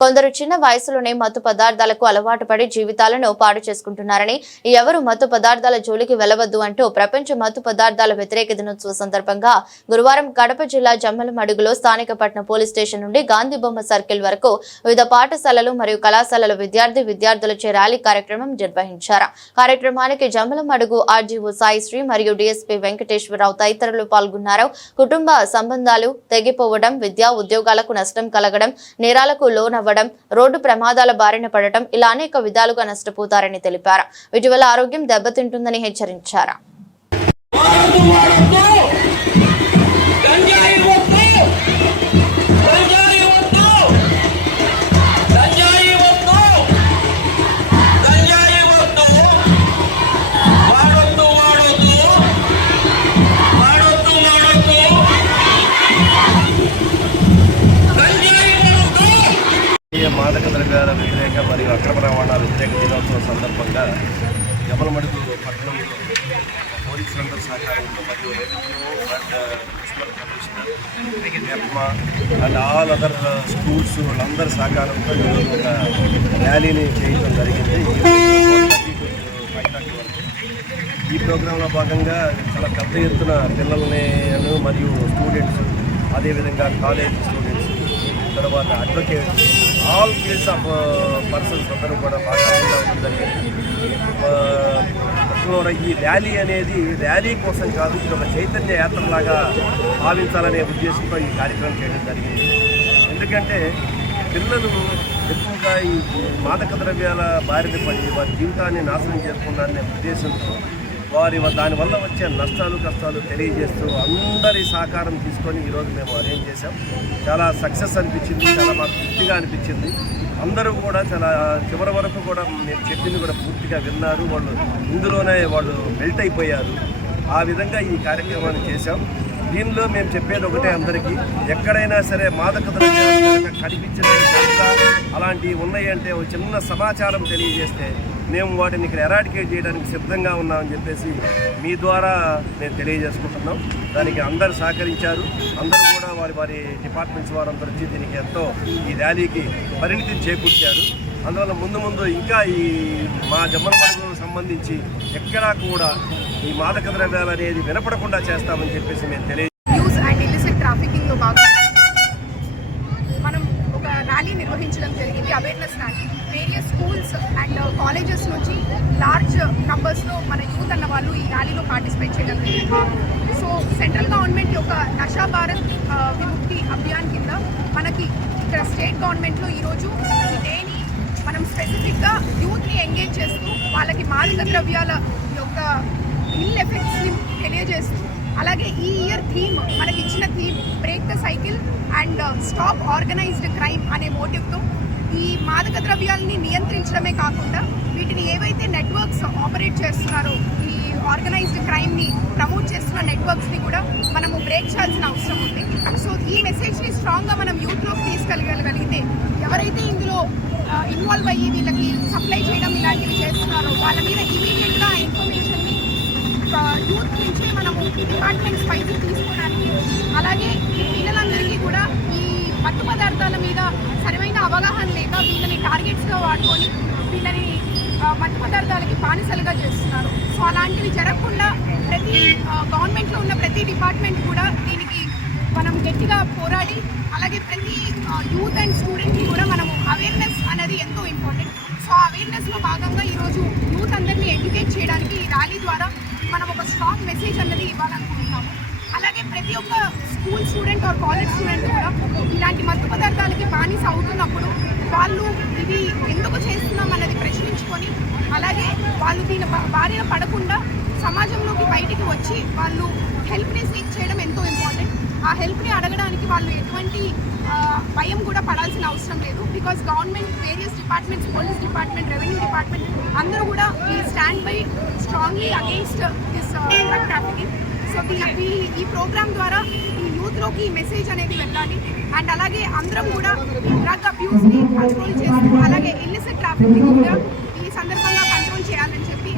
కొందరు చిన్న వయసులోనే మత్తు పదార్థాలకు అలవాటు పడి జీవితాలను పాడు చేసుకుంటున్నారని ఎవరు మత్తు పదార్థాల జోలికి వెళ్ళవద్దు అంటూ ప్రపంచ మత్తు పదార్థాల వ్యతిరేక దినోత్సవ సందర్భంగా గురువారం కడప జిల్లా జమ్మలమడుగులో స్థానిక పట్నం పోలీస్ స్టేషన్ నుండి గాంధీ బొమ్మ సర్కిల్ వరకు వివిధ పాఠశాలలు మరియు కళాశాలల విద్యార్థి విద్యార్థులచే ర్యాలీ కార్యక్రమం నిర్వహించారు. కార్యక్రమానికి జమ్మలమడుగు ఆర్జీఓ సాయిశ్రీ మరియు డీఎస్పీ వెంకటేశ్వరరావు తదితరులు పాల్గొన్నారు. కుటుంబ సంబంధాలు తెగిపోవడం విద్యా ఉద్యోగాలకు నష్టం కలగడం నేరాలకు అవ్వడం రోడ్డు ప్రమాదాల బారిన పడటం ఇలా అనేక విధాలుగా నష్టపోతారని తెలిపారు. వీటి వల్ల ఆరోగ్యం దెబ్బతింటుందని హెచ్చరించారు. సందర్భంగా యమలమడుగు పట్టణంలో పోలీసులందరి సహకారంతో మరియు and municipal commissioner and all other schools వాళ్ళందరి సహకారంతో ఈరోజు ఒక ర్యాలీని చేయడం జరిగింది. ఈ ప్రోగ్రాంలో భాగంగా చాలా పెద్ద ఎత్తున పిల్లల్ని మరియు స్టూడెంట్స్ అదేవిధంగా కాలేజ్ స్టూడెంట్స్ తర్వాత advocate all case of persons అందరూ కూడా బాగా అటెండ్ జరిగింది. ఈ ర్యాలీ అనేది ర్యాలీ కోసం కాదు ఇది ఒక చైతన్య యాత్రలాగా భావించాలనే ఉద్దేశంతో ఈ కార్యక్రమం చేయడం జరిగింది. ఎందుకంటే పిల్లలు ఎక్కువగా ఈ మాదక ద్రవ్యాల బారిన పడి వారి జీవితాన్ని నాశనం చేసుకున్నారనే ఉద్దేశంతో వారి దాని దానివల్ల వచ్చే నష్టాలు కష్టాలు తెలియజేస్తూ అందరి సహకారం తీసుకొని ఈరోజు మేము అరేంజ్ చేశాం. చాలా సక్సెస్ అనిపించింది చాలా మాకు తృప్తిగా అనిపించింది. అందరూ కూడా చాలా చివరి వరకు కూడా నేను చెప్పింది కూడా పూర్తిగా విన్నారు. వాళ్ళు ఇందులోనే వాళ్ళు మెల్ట్ అయిపోయారు. ఆ విధంగా ఈ కార్యక్రమాన్ని చేశాం. దీనిలో మేము చెప్పేది ఒకటే అందరికీ ఎక్కడైనా సరే మాదక ద్రవ్యాలు కనిపించిన అలాంటివి ఉన్నాయంటే ఒక చిన్న సమాచారం తెలియజేస్తే మేము వాటిని ఇక్కడ ఎరాడికేట్ చేయడానికి సిద్ధంగా ఉన్నామని చెప్పేసి మీ ద్వారా నేను తెలియజేసుకుంటున్నాం. దానికి అందరు సహకరించారు. అందరూ కూడా వారి వారి డిపార్ట్మెంట్స్ వారందరూ వచ్చి దీనికి ఎంతో ఈ ర్యాలీకి పరిణితిని చేకూర్చారు. అందువల్ల ముందు ముందు ఇంకా ఈ మా జమ్మలమడుగు సంబంధించి ఎక్కడా కూడా ఈ మాదక ద్రవ్యాలు అనేది వినపడకుండా చేస్తామని చెప్పేసి మేము తెలియ అండ్ భాగంగా మనం ఒక ర్యాలీ నిర్వహించడం జరిగింది. Awareness rally various schools and colleges నుంచి లార్జ్ నంబర్స్లో మన యూత్ అన్న వాళ్ళు ఈ ర్యాలీలో పార్టిసిపేట్ చేయడం జరిగింది. సో సెంట్రల్ గవర్నమెంట్ యొక్క నషా భారత్ uh, విముక్తి అభియాన్ కింద మనకి ఇక్కడ స్టేట్ గవర్నమెంట్లో ఈరోజు ఈ డేని మనం స్పెసిఫిక్గా యూత్ని ఎంగేజ్ చేస్తూ వాళ్ళకి మాదక ద్రవ్యాల యొక్క ఇల్ ఎఫెక్ట్స్ని తెలియజేస్తూ అలాగే ఈ ఇయర్ థీమ్ మనకి ఇచ్చిన theme break the cycle and stop organised crime అనే మోటివ్తో ఈ మాదక ద్రవ్యాలని నియంత్రించడమే కాకుండా వీటిని ఏవైతే నెట్వర్క్స్ ఆపరేట్ చేస్తున్నారో ఈ ఆర్గనైజ్డ్ క్రైమ్ని ప్రమోట్ చేస్తున్న నెట్వర్క్స్ని కూడా మనము బ్రేక్ చేయాల్సిన అవసరం ఉంది. సో ఈ మెసేజ్ని స్ట్రాంగ్గా మనం యూత్లోకి తీసుకెళ్ళగలిగితే ఎవరైతే ఇందులో uh, ఇన్వాల్వ్ అయ్యి వీళ్ళకి సప్లై చేయడం ఇలాంటివి చేస్తున్నారో వాళ్ళ మీద ఇమీడియట్గా ఇన్ఫర్మేషన్ని యూత్ నుంచే మనము డిపార్ట్మెంట్స్ పైకి తీసుకోవడానికి. అలాగే పిల్లలందరికీ కూడా ఈ మత్తు పదార్థాల మీద సరైన అవగాహన లేక వీళ్ళని టార్గెట్స్గా వాడుకొని వీళ్ళని ఆ, మత్తు పదార్థాలకి బానిసలుగా చేస్తున్నారు. సో అలాంటివి జరగకుండా ప్రతి గవర్నమెంట్లో ఉన్న ప్రతి డిపార్ట్మెంట్ కూడా దీనికి మనం గట్టిగా పోరాడి అలాగే ప్రతి యూత్ అండ్ స్టూడెంట్కి కూడా మనము అవేర్నెస్ అనేది ఎంతో ఇంపార్టెంట్. సో ఆ అవేర్నెస్లో భాగంగా ఈరోజు యూత్ అందరినీ ఎడ్యుకేట్ చేయడానికి ఈ ర్యాలీ ద్వారా మనం ఒక స్ట్రాంగ్ మెసేజ్ అన్నది ఇవ్వాలనుకుంటున్నాము. అలాగే ప్రతి ఒక్క school student or college student కూడా ఇలాంటి మత్తు పదార్థాలకి బానిస అవుతున్నప్పుడు వాళ్ళు ఇది ఎందుకు చేస్తున్నాం అన్నది ప్రశ్నించుకొని అలాగే వాళ్ళు దీని బారిన పడకుండా సమాజంలోకి బయటికి వచ్చి వాళ్ళు హెల్ప్ని సీక్ చేయడం ఎంతో ఇంపార్టెంట్ ఆ హెల్ప్ని అడగడానికి వాళ్ళు ఎటువంటి భయం కూడా పడాల్సిన అవసరం లేదు. Because government various departments police department revenue department అందరూ కూడా stand by strongly against this drug trafficking so ఈ ఈ ప్రోగ్రామ్ ద్వారా ఈ యూత్లోకి ఈ మెసేజ్ అనేది వెళ్ళాలి. అండ్ అలాగే అందరం కూడా డ్రగ్ అబ్యూస్ని కంట్రోల్ చేస్తూ అలాగే ఇల్లిసిట్ ట్రాఫిక్ని కూడా ఈ సందర్భంగా కంట్రోల్ చేయాలని చెప్పి